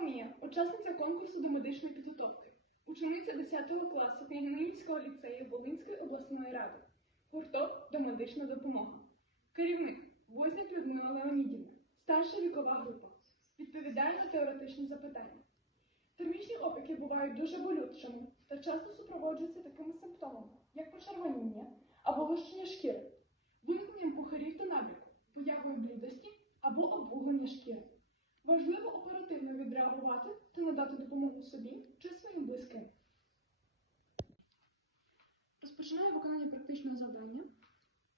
Соломія, учасниця конкурсу до медичної підготовки, учениця 10 класу Княгининського ліцею Волинської обласної ради, гурток домедична допомога. Керівник Возняк Людмила Леонідівна, старша вікова група. Відповідає на теоретичні запитання. Термічні опіки бувають дуже болючими та часто супроводжуються такими симптомами, як почервоніння або лущення шкіри, виникненням пухарів та набряку, відреагувати та надати допомогу собі чи своїм близьким. Розпочинаю виконання практичного завдання.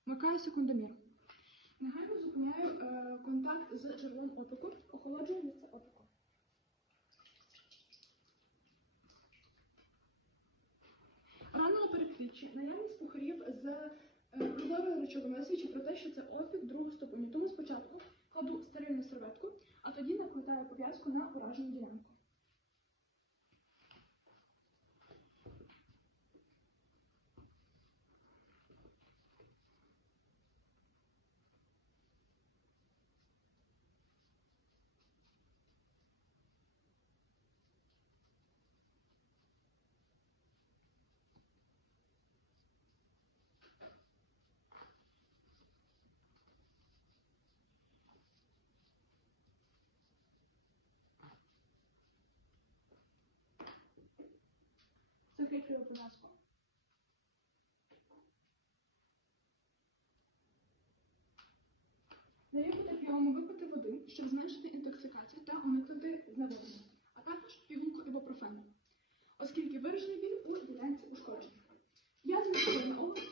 Вмикаю секундомір. Негайно зупиняю е, контакт з червоним опіком, охолоджую місце опіку. Рано на передпліччі, наявність пухарів з е, прозорою речовиною свідчить про те, що це опік другого пов'язку на уражену ділянку. Закріплюю, будь ласка. Даю підопіому випити води, щоб зменшити інтоксикацію та уникнути зневоднення, а також пігулку ібупрофену, оскільки вирішений біль у ділянці ушкоджений. Я зміщую на область